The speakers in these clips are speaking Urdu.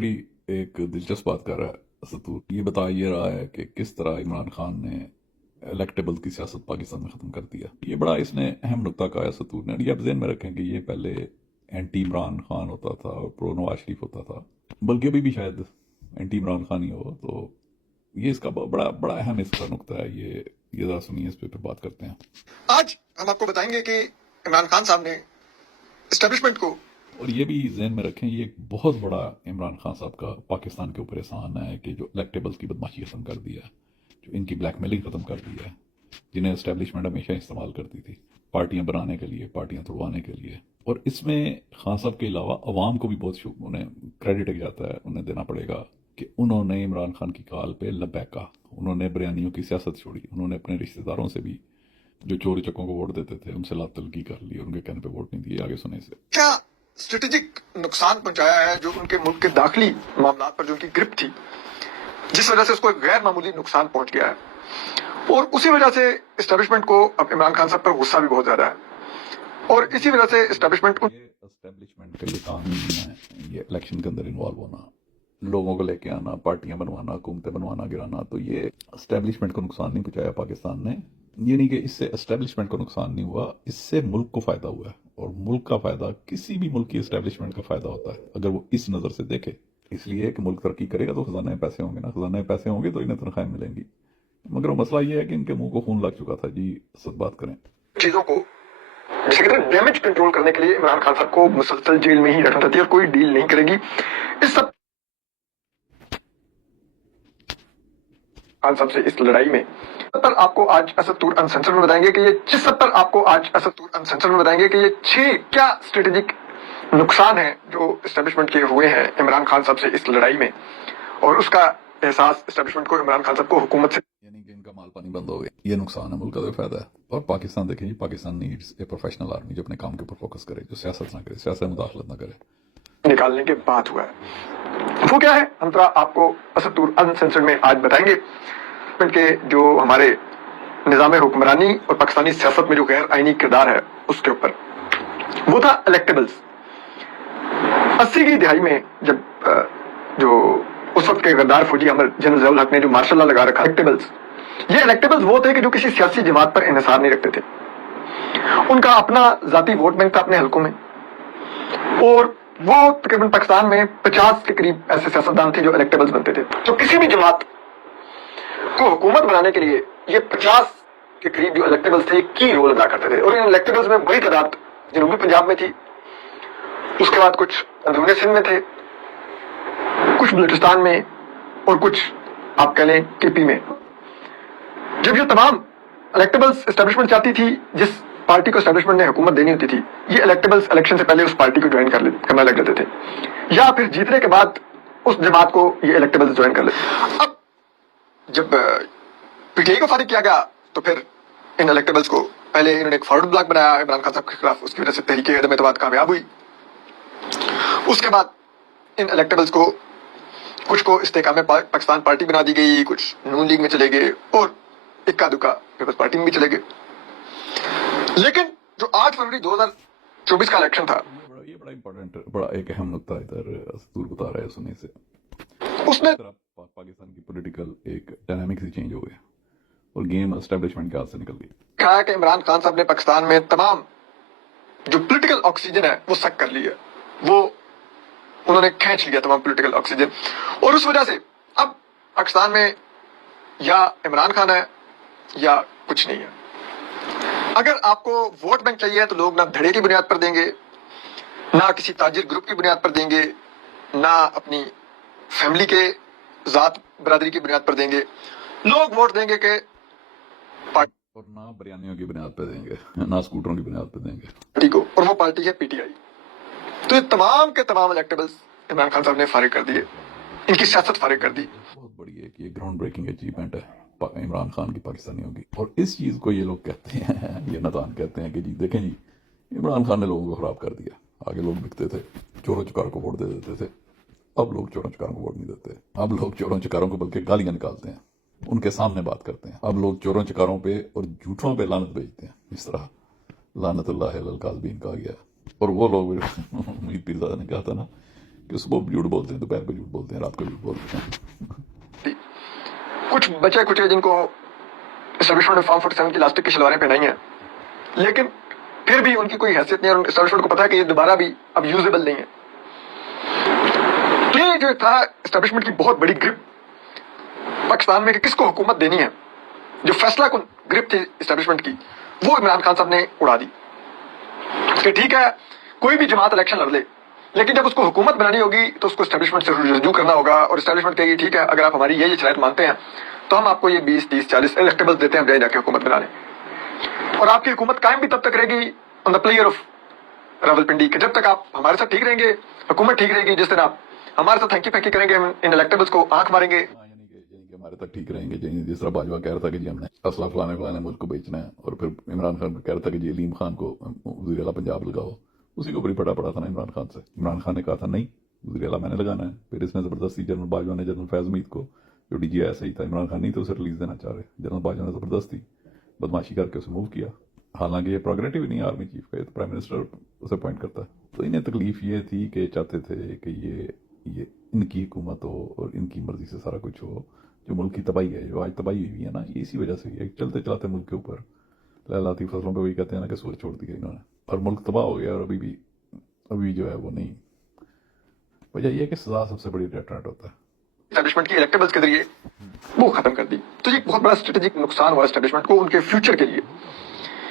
بڑی ایک دلچسپ بات کر رہا ہے ستور، یہ بتا یہ رہا ہے کہ کس طرح عمران خان نے الیکٹیبل کی سیاست پاکستان میں ختم کر دیا. یہ بڑا اس نے اہم نقطہ کہا ہے ستور نے. یہ آپ ذہن میں رکھیں کہ یہ پہلے اینٹی عمران خان ہوتا تھا اور پرو نواز شریف ہوتا تھا، بلکہ ابھی بھی شاید اینٹی عمران خان ہی ہو. تو یہ اس کا بڑا بڑا اہم اس کا نقطہ ہے. یہ ذرا سنیے، اس پہ پھر بات کرتے ہیں. آج ہم آپ کو بتائیں گے کہ عمران خان صاحب نے اسٹیبلشمنٹ کو، اور یہ بھی ذہن میں رکھیں یہ ایک بہت بڑا عمران خان صاحب کا پاکستان کے اوپر احسان ہے کہ جو الیکٹیبلز کی بدماشی ختم کر دیا ہے، جو ان کی بلیک میلنگ ختم کر دی ہے، جنہیں اسٹیبلشمنٹ ہمیشہ استعمال کرتی تھی پارٹیاں بنانے کے لیے، پارٹیاں توڑوانے کے لیے. اور اس میں خان صاحب کے علاوہ عوام کو بھی بہت انہیں کریڈٹ ایک جاتا ہے، انہیں دینا پڑے گا کہ انہوں نے عمران خان کی کال پہ لبیک کہا. انہوں نے بریانیوں کی سیاست چھوڑی. انہوں نے اپنے رشتہ داروں سے بھی جو چور چکوں کو ووٹ دیتے تھے ان سے لات تلگی کر لی، ان کے کہنے پہ ووٹ نہیں دیے. آگے سنے سے کیا اسٹریٹجک نقصان پہنچایا ہے جو ان کے ملک کے داخلی معاملات پر جو ان کی گرپ تھی، جس وجہ سے اس کو ایک غیر معمولی نقصان پہنچ گیا ہے. اور اسی وجہ سے اسٹیبلشمنٹ کو اب عمران خان صاحب پر غصہ بھی بہت زیادہ ہے، اور اسی وجہ سے اسٹیبلشمنٹ کو اسٹیبلشمنٹ کا یہ کام ہی نہیں ہے. یہ الیکشن کے اندر انوالو ہونا، لوگوں کو لے کے آنا، پارٹیاں بنوانا، حکومتیں بنوانا، گرانا. تو یہ اسٹیبلشمنٹ کو نقصان نہیں پہنچایا پاکستان نے. یہ نہیں کہ اس سے اسٹیبلشمنٹ کو نقصان نہیں ہوا، اس سے ملک کو فائدہ ہوا ہے. اور ملک کا فائدہ کسی بھی ملک کی اسٹیبلشمنٹ کا فائدہ ہوتا ہے اگر وہ اس نظر سے دیکھے. اس لیے کہ ملک ترقی کرے گا تو خزانہ میں پیسے ہوں گے نا، خزانہ میں پیسے ہوں گے تو انہیں تنخواہیں ملیں گی. مگر وہ مسئلہ یہ ہے کہ ان کے منہ کو خون لگ چکا تھا. جی سچ بات کریں. چیزوں کو جسے کہتے ہیں ڈیمیج کنٹرول کرنے کے لیے عمران خان صاحب کو مسلسل جیل میں ہی رکھنا چاہتی ہے اور کوئی ڈیل نہیں کرے گی. اس سب خان صاحب سے اس لڑائی میں پر آپ کو آج اسد طور انسنسر میں بتائیں گے کہ یہ جس سب پر آپ کو آج اسد طور انسنسر میں بتائیں گے کہ یہ 6 کیا اسٹریٹجک نقصان ہیں جو اسٹیبلشمنٹ کے ہوئے ہیں عمران خان صاحب سے اس لڑائی میں، اور اس کا احساس اسٹیبلشمنٹ کو عمران خان صاحب کو حکومت سے، یعنی کہ ان کا مال پانی بند ہو گیا. یہ نقصان ہے، ملک کا تو فائدہ ہے. اور پاکستان دیکھیں جی، Pakistan needs a professional army جو اپنے کام کے اوپر فوکس کرے، جو سیاست نہ کرے، سیاست میں مداخلت نہ کرے. نکالنے کے بعد ہوا ہے. وہ کیا ہے ہم ذرا آپ کو اسد طور انسنسرڈ میں آج بتائیں گے کہ جو ہمارے نظام حکمرانی اور پاکستانی سیاست میں جو غیر آئینی کردار ہے اس کے اوپر. وہ تھا الیکٹیبلز. 80 کی دہائی میں جب جو اس وقت کے غدار فوجی امر جنرل ضیاء الحق نے جو مارشل لا لگا رکھا یہ الیکٹیبلز وہ تھے کہ جو کسی سیاسی جماعت پر انحصار نہیں رکھتے تھے. ان کا اپنا ذاتی ووٹ بینک تھا اپنے حلقوں میں، اور وہ تقریباً پاکستان میں 50 کے قریب ایسے سیاستدان تھے جو الیکٹیبلز بنتے تھے. تو کسی بھی جماعت کو حکومت بنانے کے لیے یہ 50 کے قریب جو الیکٹیبلز تھے کی رول ادا کرتے تھے. اور ان الیکٹیبلز میں بڑی تعداد جنوبی پنجاب میں تھی، اس کے بعد کچھ اندرون سندھ میں تھے، کچھ بلوچستان میں، اور کچھ آپ کہہ لیں کے پی میں. جب یہ تمام الیکٹیبلز اسٹیبلشمنٹ چاہتی تھی، جس پارٹی کو اسٹیبلشمنٹ نے حکومت دینی ہوتی تھی، یہ الیکٹیبلز الیکشن سے پہلے اس پارٹی کو جوائن کرنے لگ جاتے تھے، یا پھر جیتنے کے بعد اس جماعت کو یہ الیکٹیبلز جوائن کر لیتے. اب جب پی ٹی آئی کو فارغ کیا گیا تو پھر ان الیکٹیبلز کو پہلے انہوں نے ایک فارورڈ بلاک بنایا عمران خان صاحب کے خلاف، اس کی وجہ سے تحریک عدم اعتماد کامیاب ہوئی. اس کے بعد ان الیکٹیبلز کو کچھ کو استحکام پاکستان پارٹی بنا دی گئی، کچھ نون لیگ میں چلے گئے، اور اکا دکا پیپلز پارٹی میں بھی چلے گئے. لیکن جو 8 فروری 2024 کا الیکشن تھا، یہ بڑا امپورٹنٹ، بڑا ایک اہم نقطہ ادھر دور بتا رہا ہے سننے سے. اس نے پاکستان کی پولیٹیکل ایک ڈائنامکس ہی چینج ہو گئے اور گیم اسٹیبلشمنٹ کے ہاتھ سے نکل گئی. کہا کہ عمران خان صاحب نے پاکستان میں تمام جو پولیٹیکل آکسیجن ہے وہ سک کر لی ہے، وہ انہوں نے کھینچ لیا تمام پولیٹیکل آکسیجن. اور اس وجہ سے اب پاکستان میں یا عمران خان ہے یا کچھ نہیں ہے. اگر آپ کو ووٹ بینک چاہیے تو لوگ نہ دھڑے کی بنیاد پر دیں گے، نہ کسی تاجر گروپ کی بنیاد پر دیں گے، نہ اپنی فیملی کے ذات برادری کی بنیاد پر دیں گے. لوگ ووٹ دیں گے کہ اور نہ بریانیوں کی بنیاد پہ دیں گے، نہ سکوٹروں کی بنیاد پہ دیں گے پارٹی کو، اور وہ پارٹی ہے پی ٹی آئی. تو یہ تمام کے تمام الیکٹیبلز عمران خان صاحب نے فارغ کر دیے، ان کی سیاست فارغ کر دی. بہت بڑی ہے کہ یہ گراؤنڈ بریکنگ اچیومنٹ ہے عمران خان کی پاکستانیوں کی. اور اس چیز کو یہ لوگ کہتے ہیں، یہ نتان کہتے ہیں کہ جی دیکھیں جی عمران خان نے لوگوں کو خراب کر دیا. آگے لوگ بکتے تھے، چوروں چکاروں کو ووٹ دے دیتے تھے. اب لوگ چوروں چکاروں کو ووٹ نہیں دیتے. اب لوگ چوروں چکاروں کو بلکہ گالیاں نکالتے ہیں، ان کے سامنے بات کرتے ہیں. اب لوگ چوروں چکاروں پہ اور جھوٹوں پہ لعنت بھیجتے ہیں، اس طرح لعنت اللہ علی الکاذبین کہا گیا. اور وہ لوگ امید پیرزادہ نے کہا تھا نا کہ صبح جھوٹ بولتے ہیں، دوپہر کو جھوٹ بولتے ہیں، رات کو جھوٹ بولتے ہیں. کچھ بچے کچھ جن کو اسٹیبلشمنٹ نے فارم 47 کی لاسٹک کی شلواریں پہنائی ہیں، لیکن پھر بھی ان کی کوئی حیثیت نہیں ہے، اور اسٹیبلشمنٹ کو پتا ہے کہ یہ دوبارہ بھی اب یوزیبل نہیں ہے. تو یہ جو تھا اسٹیبلشمنٹ کی بہت بڑی گرپ پاکستان میں کہ کس کو حکومت دینی ہے، جو فیصلہ کن گرپ تھی اسٹیبلشمنٹ کی، وہ عمران خان صاحب نے اڑا دی کہ ٹھیک ہے کوئی بھی جماعت الیکشن لڑ لے، لیکن جب اس کو حکومت بنانی ہوگی تو اس کو اسٹیبلشمنٹ سے رجوع کرنا ہوگا، اور اسٹیبلشمنٹ کہے گی ٹھیک ہے اگر آپ ہماری یہ شرائط مانتے ہیں تو ہم آپ کو یہ 20 30 40 الیکٹیبل دیتے ہیں، جائے جا کے حکومت بنا لیں. اور آپ کی حکومت قائم بھی تب تک رہے گی آن دا پلیئر آف راولپنڈی کہ جب تک آپ ہمارے ساتھ ٹھیک رہیں گے، حکومت ٹھیک رہے گی. جس دن آپ ہمارے ساتھ ہینکی پھینکی کریں گے، ہم ان الیکٹیبلز کو آنکھ ماریں گے. یعنی کہ ہمارے تک ٹھیک رہیں گے. جس طرح باجوہ کہہ رہا تھا کہ جی ہم نے اسلحہ فلانے ملک کو بیچنا ہے، اور پھر عمران خان کہہ رہا تھا کہ جی علیم خان کو وزیر اعلیٰ پنجاب لگاؤ. اسی کو بڑی پھٹا پڑا تھا نا عمران خان سے. عمران خان نے کہا تھا نہیں وزیر اعلیٰ میں نے لگانا ہے. پھر اس نے زبردستی جنرل باجوہ نے جنرل فیض امید کو، جو D G I S I تھا، عمران خان نہیں تو اسے ریلیز دینا چاہ رہے، جنرل باجوہ نے زبردستی بدماشی کر کے اسے موو کیا. حالانکہ یہ پروگریٹو نہیں آرمی چیف کا، یہ تو پرائم منسٹر اسے اپوائنٹ کرتا ہے. تو انہیں تکلیف یہ تھی کہ چاہتے تھے کہ یہ ان کی حکومت ہو اور ان کی مرضی سے سارا کچھ ہو. جو ملک کی تباہی ہے، جو آج تباہی ہوئی ہے نا، یہ اسی وجہ سے ہے. چلتے چلاتے ملک کے اوپر لہلاتی فصلوں پہ وہی کہتے ہیں نا کہ سور چھوڑ دیا انہوں نے، اور ملک تباہ ہو گیا. اور ابھی جو ہے وہ نہیں. وجہ یہ ہے کہ سزا سب سے بڑی ڈیٹرنٹ ہوتا ہے. اسٹیبلشمنٹ کی الیکٹیبلز کے ذریعے وہ ختم کر دی. تو یہ بہت بڑا اسٹریٹجک نقصان ہوا اسٹیبلشمنٹ کو ان کے فیوچر کے لیے،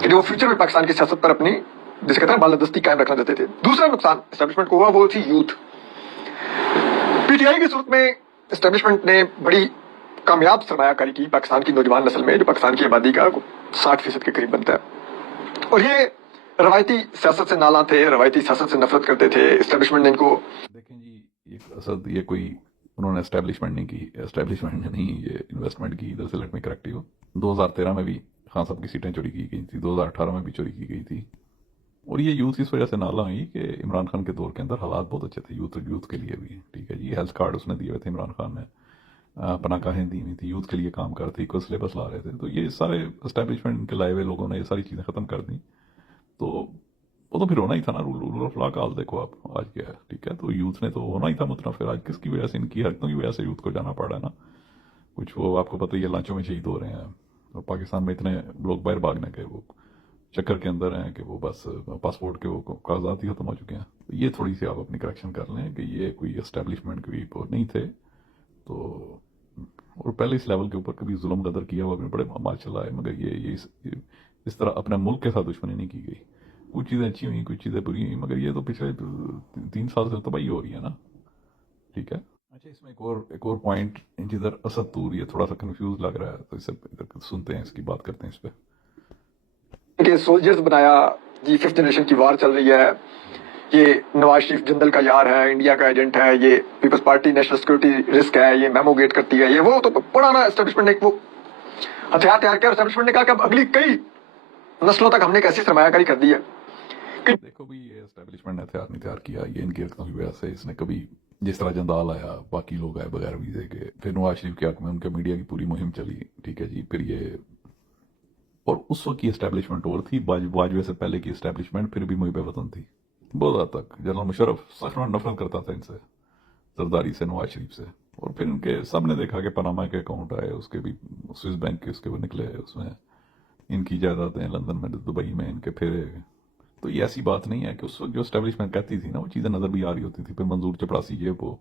کہ جو فیوچر میں پاکستان کی سیاست پر اپنی جسے کہتے ہیں بالادستی قائم رکھنا چاہتے تھے. دوسرا نقصان اسٹیبلشمنٹ کو ہوا وہ تھی یوتھ. پی ٹی آئی کی صورت میں اسٹیبلشمنٹ نے بڑی کامیاب سرمایہ کاری کی پاکستان کی نوجوان نسل میں، جو پاکستان کی آبادی کا 60% کے قریب بنتا ہے. اور یہ روایتی سیاست سے نالاں تھے، روایتی سیاست سے نفرت کرتے تھے. اسٹیبلشمنٹ نے ان کو دیکھیں جی اسد یہ کوئی انہوں نے اسٹیبلشمنٹ نہیں کی، اسٹیبلشمنٹ نے نہیں یہ انویسٹمنٹ کی. ادھر سے لیٹ می کریکٹ یو، 2013 میں بھی خان صاحب کی سیٹیں چوری کی گئی تھی، 2018 میں بھی چوری کی گئی تھی. اور یہ یوتھ اس وجہ سے نالا ہوئی کہ عمران خان کے دور کے اندر حالات بہت اچھے تھے یوتھ کے لیے بھی. ٹھیک ہے جی، ہیلتھ کارڈ اس نے دیے ہوئے تھے عمران خان نے، پناہ گاہیں دی ہوئی تھی، یوتھ کے لیے کام کر تھی، کوئی سلیبس لا رہے تھے. تو یہ سارے اسٹیبلشمنٹ کے لائے ہوئے لوگوں نے یہ ساری چیزیں ختم کر دیں. تو وہ تو پھر ہونا ہی تھا نا. رول آف لا کا حال دیکھو آپ آج کیا ہے. ٹھیک ہے، تو یوتھ نے تو ہونا ہی تھا متنفر. آج کس کی وجہ سے؟ ان کی حرکتوں کی وجہ سے یوتھ کو جانا پڑ رہا ہے نا. کچھ وہ آپ کو پتہ ہی ہے لانچوں میں شہید ہو رہے ہیں، اور پاکستان میں اتنے لوگ باہر بھاگنے کے وہ چکر کے اندر ہیں کہ وہ بس پاسپورٹ کے وہ کاغذات ہی ختم ہو چکے ہیں. یہ تھوڑی سی آپ اپنی کریکشن کر لیں کہ یہ کوئی اسٹیبلشمنٹ کوئی نہیں تھے. تو اور پہلے اس لیول کے اوپر کبھی ظلم غدر کیا ہوا بھی بڑے ماشاء اللہ ہے، مگر یہ اس طرح اپنے ملک کے ساتھ دشمنی نہیں کی گئی. کچھ چیزیں اچھی ہوئیں، کچھ چیزیں بری ہوئیں، مگر یہ تو پچھلے 3 سال سے تباہی ہو رہی ہے نا. ٹھیک ہے. اچھا اس میں ایک اور پوائنٹ جدھر اسد طور یہ تھوڑا سا کنفیوز لگ رہا ہے، تو اسے سنتے ہیں، اس کی بات کرتے ہیں اس پہ. کہ سولجرز بنایا جی، 5th جنریشن کی وار چل رہی ہے، یہ نواز شریف جندل کا یار ہے، انڈیا کا ایجنٹ ہے، یہ Peoples Party national security risk ہے، یہ میمو گیٹ کرتی ہے، یہ وہ. تو پرانا اسٹیبلشمنٹ نے ایک وہ ہتھیار تیار کیا. اسٹیبلشمنٹ نے کہا کہ اب اگلی کئی نسلوں تک ہم نے ایک ایسی سرمایہ کاری کر دی ہے. دیکھو بھی یہ اسٹیبلشمنٹ نے ہتھیار نہیں تیار کیا، یہ ان کی حرکتوں کی وجہ سے. اس نے کبھی جس طرح جندال آیا، باقی لوگ آئے بغیر ویزے کے، پھر نواز شریف کے حق میں ان کے میڈیا کی پوری مہم چلی. ٹھیک ہے جی. پھر یہ اور اس وقت کی اسٹیبلشمنٹ اور تھی، باجوے سے پہلے کی اسٹیبلشمنٹ پھر بھی محب وطن تھی بہت حد تک. جنرل مشرف سخت نفرت کرتا تھا ان سے، زرداری سے، نواز شریف سے. اور پھر ان کے سب نے دیکھا کہ پاناما کے اکاؤنٹ آئے، اس کے بھی سوئس بینک کے اس کے وہ نکلے، اس میں ان کی جائیدادیں لندن میں، دبئی میں ان کے پھیرے. تو یہ ایسی بات نہیں ہے کہ اس وقت جو اسٹیبلشمنٹ کہتی تھی نا، وہ چیزیں نظر بھی آ رہی ہوتی تھی. پھر منظور چپڑاسی یہ وہ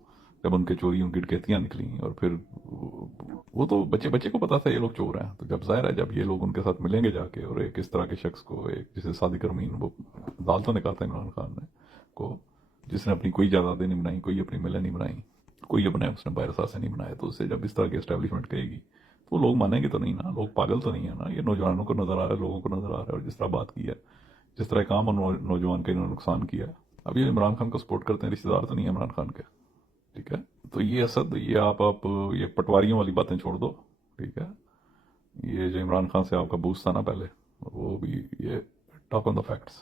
جب ان کے چوریوں کی ڈکیتیاں نکلیں، اور پھر وہ تو بچے کو پتا تھا یہ لوگ چور ہیں. تو جب ظاہر ہے جب یہ لوگ ان کے ساتھ ملیں گے جا کے، اور ایک اس طرح کے شخص کو، ایک جسے صادق امین وہ دال تو نکالا تھا عمران خان نے کو، جس نے اپنی کوئی جائیدادیں نہیں بنائی، کوئی اپنی ملیں نہیں بنائی، کوئی اپنے اس نے باہر سے نہیں بنایا. تو اس سے جب اس طرح کی اسٹیبلشمنٹ کہے گی تو لوگ مانیں گے تو نہیں نا. لوگ پاگل تو نہیں ہے نا. یہ نوجوانوں کو نظر آ رہا ہے، لوگوں کو نظر آ رہا ہے. اور جس طرح بات کی ہے، جس طرح کام اور نوجوان کا انہوں نے نقصان کیا. اب یہ عمران خان کو سپورٹ کرتے ہیں، رشتہ دار تو نہیں ہے عمران خان کے. ٹھیک ہے. تو یہ اسد، یہ آپ یہ پٹواریوں والی باتیں چھوڑ دو. ٹھیک ہے. یہ جو عمران خان سے آپ کا بوسٹ تھا نا پہلے، وہ بھی یہ talk on the facts,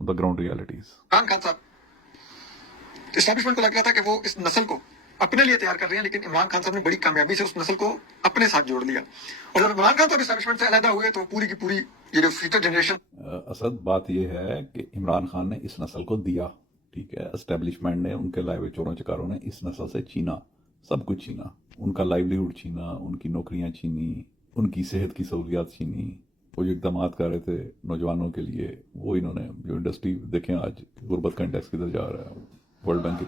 the ground realities. Imran Khan صاحب اسٹیبلشمنٹ کو لگ رہا تھا کہ وہ اس نسل کو اپنے لیے تیار کر رہے ہیں، لیکن عمران خان صاحب نے بڑی کامیابی سے اس نسل کو اپنے ساتھ جوڑ لیا. اور جب عمران خان صاحب اسٹیبلشمنٹ سے علیحدہ ہوئے تو پوری کی پوری یہ جو فیوچر جنریشن. اسد بات یہ ہے کہ عمران خان نے اس نسل کو دیا، ٹھیک ہے. اسٹیبلشمنٹ نے ان کے لائے ہوئے چوروں چکاروں نے اس نسل سے چھینا، سب کچھ چھینا، ان کا لائیولیہڈ چھینا، ان کی نوکریاں چھینی، ان کی صحت کی سہولیات چھینی. وہ جو اقدامات کر رہے تھے نوجوانوں کے لیے، وہ انہوں نے جو انڈسٹری دیکھیں آج غربت کا انڈیکس کدھر جا رہا ہے. World bank